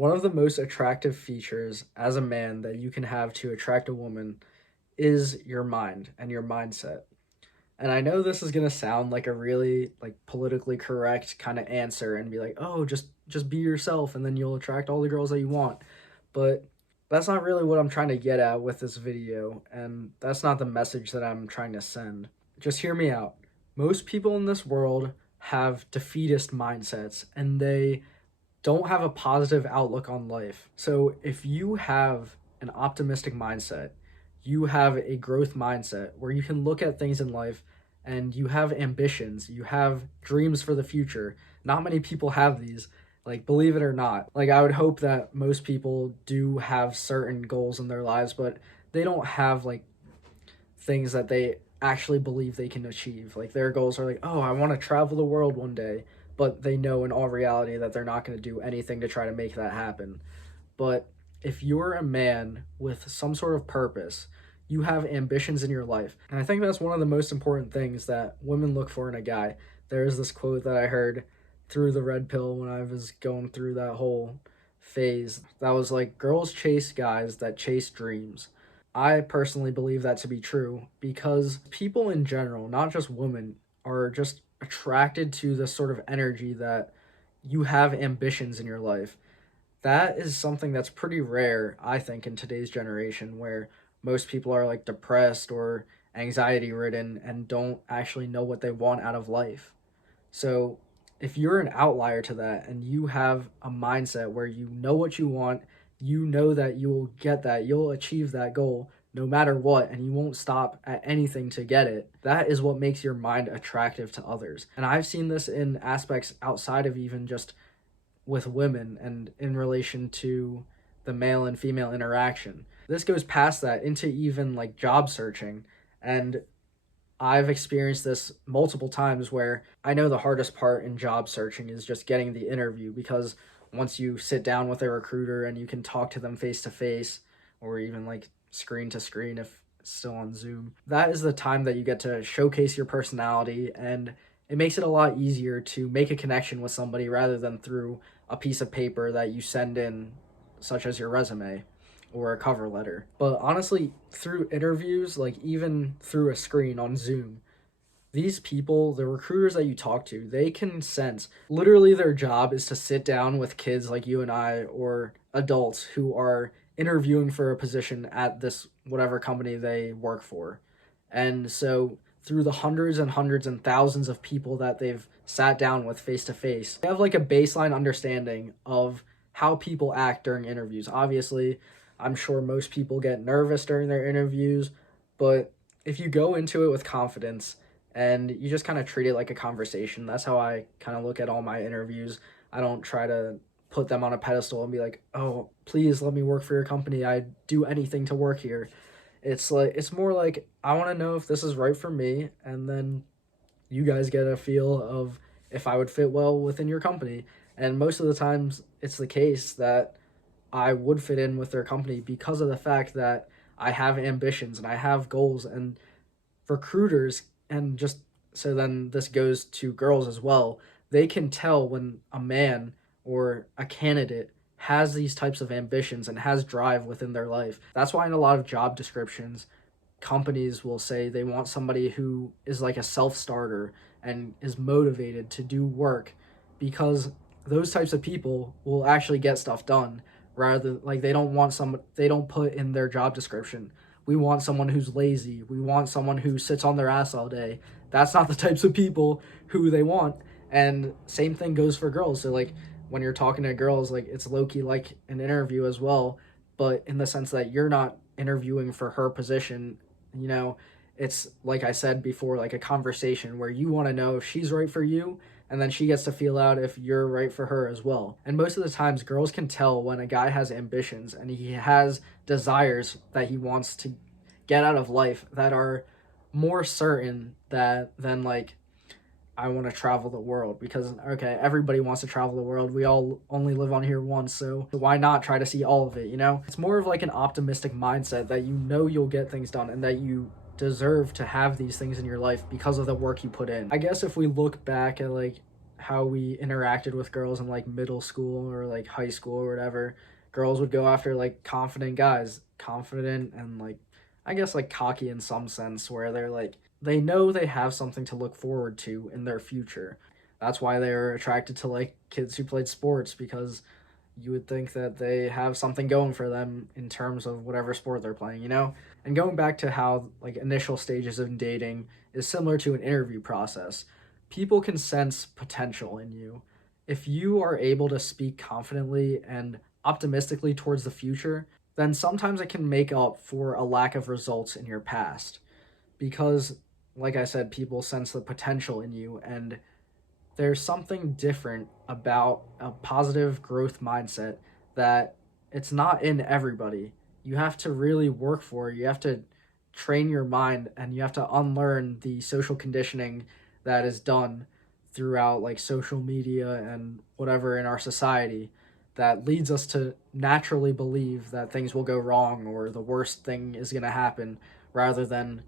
One of the most attractive features as a man that you can have to attract a woman is your mind and your mindset. And I know this is going to sound like a really politically correct kind of answer and be like, "Oh, just be yourself and then you'll attract all the girls that you want." But that's not really what I'm trying to get at with this video, and that's not the message that I'm trying to send. Just hear me out. Most people in this world have defeatist mindsets and they don't have a positive outlook on life. So if you have an optimistic mindset, you have a growth mindset where you can look at things in life and you have ambitions, you have dreams for the future. Not many people have these, believe it or not. I would hope that most people do have certain goals in their lives, but they don't have things that they actually believe they can achieve. Like their goals are like, "Oh, I want to travel the world one day." But they know in all reality that they're not going to do anything to try to make that happen. But if you're a man with some sort of purpose, you have ambitions in your life. And I think that's one of the most important things that women look for in a guy. There is this quote that I heard through the red pill when I was going through that whole phase that was like, girls chase guys that chase dreams. I personally believe that to be true because people in general, not just women, are just attracted to this sort of energy that you have ambitions in your life. That is something that's pretty rare, I think, in today's generation where most people are depressed or anxiety ridden and don't actually know what they want out of life. So if you're an outlier to that and you have a mindset where you know what you want, you know that you'll get that, you'll achieve that goal no matter what, and you won't stop at anything to get it, that is what makes your mind attractive to others. And I've seen this in aspects outside of even just with women and in relation to the male and female interaction. This goes past that into even job searching. And I've experienced this multiple times where I know the hardest part in job searching is just getting the interview, because once you sit down with a recruiter and you can talk to them face to face or even screen to screen if it's still on Zoom, that is the time that you get to showcase your personality, and it makes it a lot easier to make a connection with somebody rather than through a piece of paper that you send in, such as your resume or a cover letter. But honestly, through interviews, even through a screen on Zoom, these people, the recruiters that you talk to, they can sense literally their job is to sit down with kids like you and I or adults who are interviewing for a position at this whatever company they work for. And so through the hundreds and hundreds and thousands of people that they've sat down with face to face, they have a baseline understanding of how people act during interviews. Obviously, I'm sure most people get nervous during their interviews, but if you go into it with confidence and you just kind of treat it like a conversation, that's how I kind of look at all my interviews. I don't try to put them on a pedestal and be like, "Oh, please let me work for your company. I'd do anything to work here." It's more like, I want to know if this is right for me, and then you guys get a feel of if I would fit well within your company. And most of the times it's the case that I would fit in with their company because of the fact that I have ambitions and I have goals, and recruiters, and just so then this goes to girls as well, they can tell when a man or a candidate has these types of ambitions and has drive within their life. That's why in a lot of job descriptions, companies will say they want somebody who is like a self-starter and is motivated to do work, because those types of people will actually get stuff done. Rather, they don't put in their job description, "We want someone who's lazy, we want someone who sits on their ass all day." That's not the types of people who they want. And same thing goes for girls. So when you're talking to girls, it's low-key like an interview as well, but in the sense that you're not interviewing for her position. It's like I said before, like a conversation where you want to know if she's right for you, and then she gets to feel out if you're right for her as well. And most of the times girls can tell when a guy has ambitions and he has desires that he wants to get out of life that are more certain than I want to travel the world, because okay, everybody wants to travel the world. We all only live on here once, so why not try to see all of it, It's more of an optimistic mindset that you'll get things done and that you deserve to have these things in your life because of the work you put in. I guess if we look back at how we interacted with girls in like middle school or like high school or whatever. Girls would go after like confident guys, confident and like I guess like cocky in some sense, where they're like they know they have something to look forward to in their future. That's why they're attracted to like kids who played sports, because you would think that they have something going for them in terms of whatever sport they're playing, you know? And going back to how like initial stages of dating is similar to an interview process. People can sense potential in you. If you are able to speak confidently and optimistically towards the future, then sometimes it can make up for a lack of results in your past. Because, like I said, people sense the potential in you, and there's something different about a positive growth mindset that it's not in everybody. You have to really work for it. You have to train your mind, and you have to unlearn the social conditioning that is done throughout like social media and whatever in our society that leads us to naturally believe that things will go wrong or the worst thing is going to happen, rather than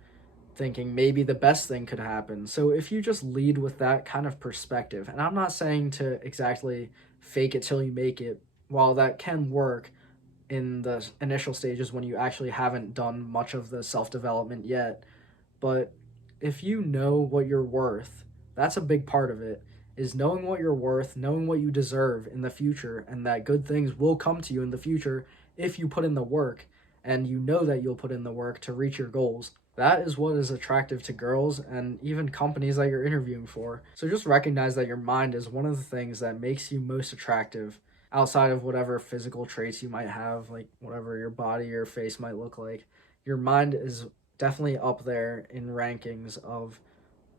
thinking maybe the best thing could happen. So if you just lead with that kind of perspective, and I'm not saying to exactly fake it till you make it, while that can work in the initial stages when you actually haven't done much of the self development yet, but if you know what you're worth, that's a big part of it. Is knowing what you're worth, knowing what you deserve in the future, and that good things will come to you in the future if you put in the work, and you know that you'll put in the work to reach your goals. That is what is attractive to girls and even companies that you're interviewing for. So just recognize that your mind is one of the things that makes you most attractive outside of whatever physical traits you might have, like whatever your body or face might look like. Your mind is definitely up there in rankings of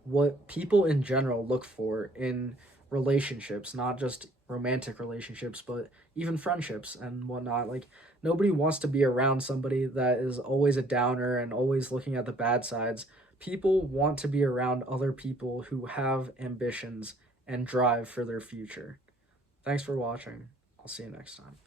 what people in general look for in relationships, not just romantic relationships, but even friendships and whatnot. Like, nobody wants to be around somebody that is always a downer and always looking at the bad sides. People want to be around other people who have ambitions and drive for their future. Thanks for watching. I'll see you next time.